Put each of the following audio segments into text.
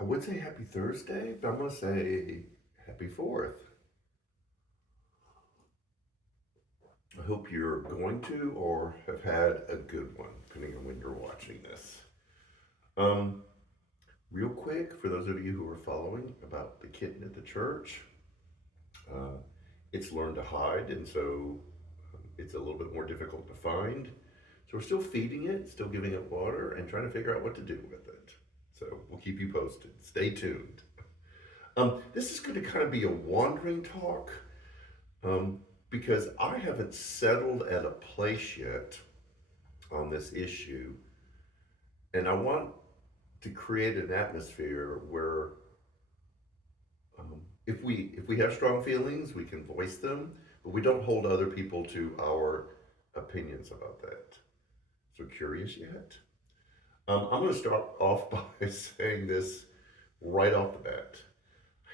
I would say happy Thursday, but I'm going to say happy 4th. I hope you're going to or have had a good one, depending on when you're watching this. Um, Real quick, for those of you who are following about the kitten at the church, uh, it's learned to hide, and so it's a little bit more difficult to find. So we're still feeding it, still giving it water, and trying to figure out what to do with it. So we'll keep you posted. Stay tuned. This is going to kind of be a wandering talk um, because I haven't settled at a place yet on this issue, and I want to create an atmosphere where if we have strong feelings, we can voice them, but we don't hold other people to our opinions about that. So curious yet? I'm going to start off by saying this right off the bat.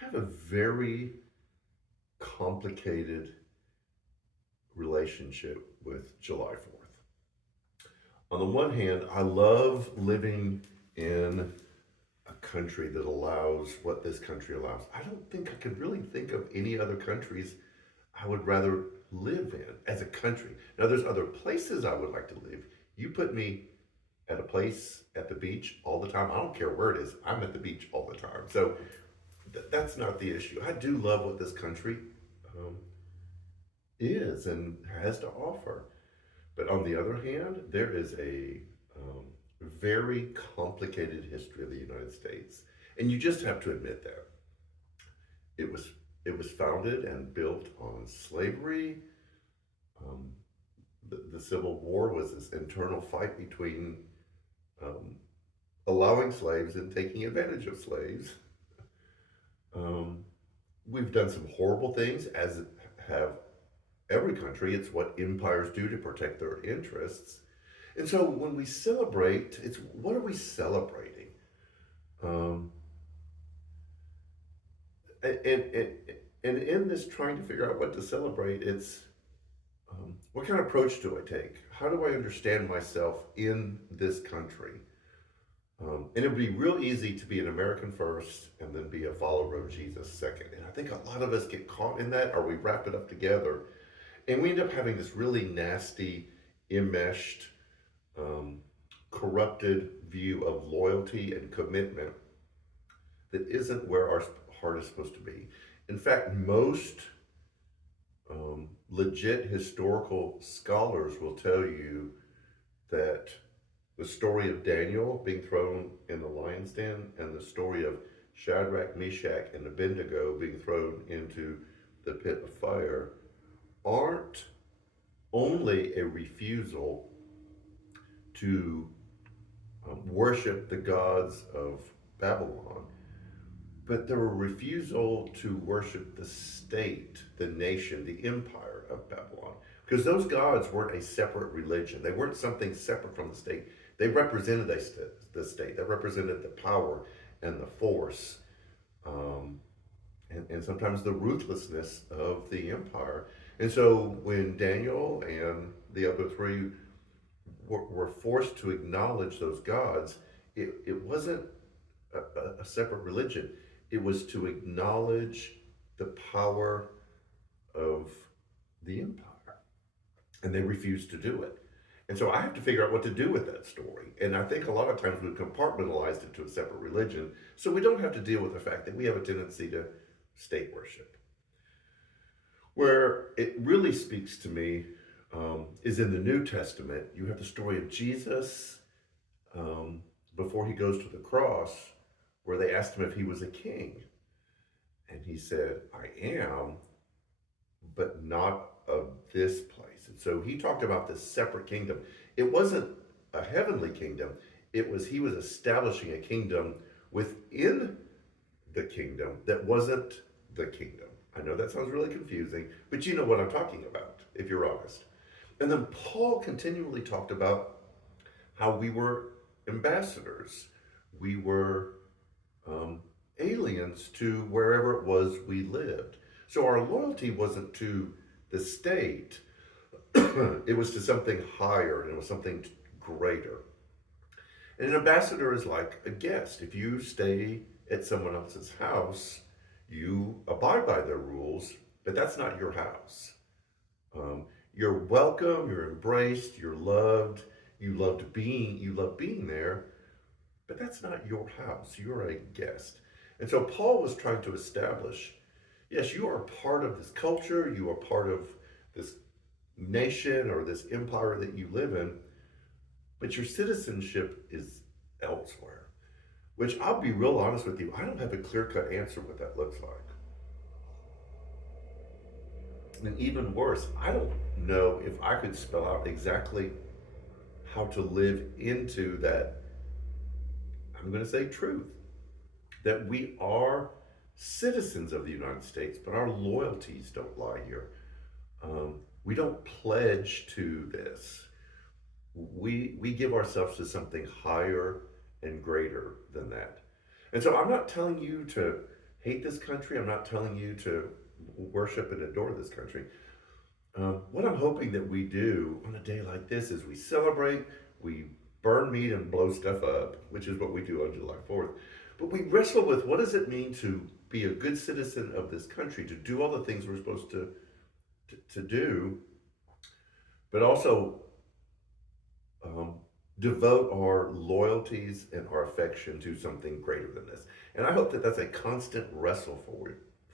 I have a very complicated relationship with July 4th. On the one hand, I love living in a country that allows what this country allows. I don't think I could really think of any other countries I would rather live in as a country. Now, there's other places I would like to live. You put me at a place at the beach all the time. I don't care where it is. I'm at the beach all the time. So that's not the issue. I do love what this country um, is and has to offer. But on the other hand, there is a very complicated history of the United States, and you just have to admit that it was it was founded and built on slavery. Um, the Civil War was this internal fight between um, allowing slaves and taking advantage of slaves. Um, we've done some horrible things, as have every country. It's what empires do to protect their interests. And so when we celebrate, it's what are we celebrating? Um, and, and, and in this trying to figure out what to celebrate, it's what kind of approach do I take? How do I understand myself in this country? And it would be real easy to be an American first and then be a follower of Jesus second. And I think a lot of us get caught in that, or we wrap it up together. And we end up having this really nasty, enmeshed, um, corrupted view of loyalty and commitment that isn't where our heart is supposed to be. In fact, most legit historical scholars will tell you that the story of Daniel being thrown in the lion's den and the story of Shadrach, Meshach, and Abednego being thrown into the pit of fire aren't only a refusal to worship the gods of Babylon, but they're a refusal to worship the state, the nation, the empire of Babylon. Because those gods weren't a separate religion. They weren't something separate from the state. They represented the state. They represented the power and the force, um, and sometimes the ruthlessness of the empire. And so when Daniel and the other three were forced to acknowledge those gods, it wasn't a separate religion. It was to acknowledge the power of the empire. And they refused to do it. And so I have to figure out what to do with that story. And I think a lot of times we've compartmentalized it to a separate religion, so we don't have to deal with the fact that we have a tendency to state worship. Where it really speaks to me is in the New Testament. You have the story of Jesus um, before he goes to the cross, where they asked him if he was a king. And he said, I am, but not of this place. And so he talked about this separate kingdom. It wasn't a heavenly kingdom, it was he was establishing a kingdom within the kingdom that wasn't the kingdom. I know that sounds really confusing, but you know what I'm talking about, if you're honest. And then Paul continually talked about how we were ambassadors. We were aliens to wherever it was we lived. So our loyalty wasn't to the state, it was to something higher, and it was something greater. And an ambassador is like a guest. If you stay at someone else's house, you abide by their rules, but that's not your house. You're welcome, you're embraced, you're loved, you love being there, but that's not your house. You're a guest. And so Paul was trying to establish, yes, you are part of this culture, you are part of this nation or this empire that you live in, but your citizenship is elsewhere. Which I'll be real honest with you, I don't have a clear cut answer what that looks like. And even worse, I don't know if I could spell out exactly how to live into that, I'm going to say truth, that we are citizens of the United States, but our loyalties don't lie here. We don't pledge to this. We give ourselves to something higher and greater than that. And so I'm not telling you to hate this country. I'm not telling you to worship and adore this country. What I'm hoping that we do on a day like this is we celebrate, we burn meat and blow stuff up, which is what we do on July 4th. But we wrestle with what does it mean to be a good citizen of this country, to do all the things we're supposed to do, but also um, devote our loyalties and our affection to something greater than this. And I hope that that's a constant wrestle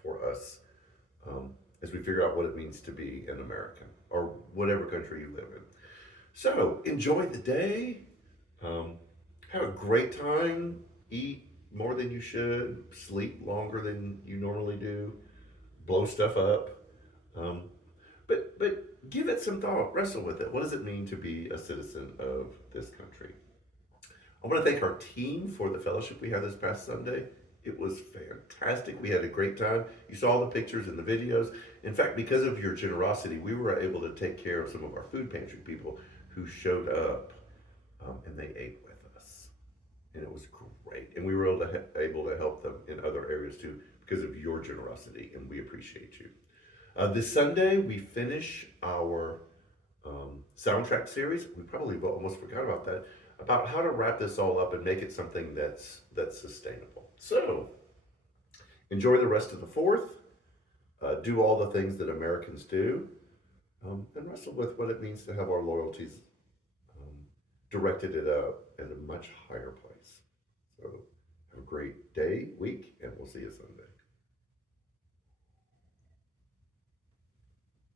for us as we figure out what it means to be an American or whatever country you live in. So enjoy the day. Um, have a great time. Eat more than you should. Sleep longer than you normally do. Blow stuff up. Um, but give it some thought. Wrestle with it. What does it mean to be a citizen of this country? I want to thank our team for the fellowship we had this past Sunday. It was fantastic. We had a great time. You saw the pictures and the videos. In fact, because of your generosity, we were able to take care of some of our food pantry people who showed up and they ate with us. And it was great. And we were able to help them in other areas too because of your generosity, and we appreciate you. This Sunday, we finish our soundtrack series. We probably almost forgot about that, about how to wrap this all up and make it something that's sustainable. So enjoy the rest of the fourth. Do all the things that Americans do, and wrestle with what it means to have our loyalties directed at a much higher place. So have a great day, week, and we'll see you Sunday.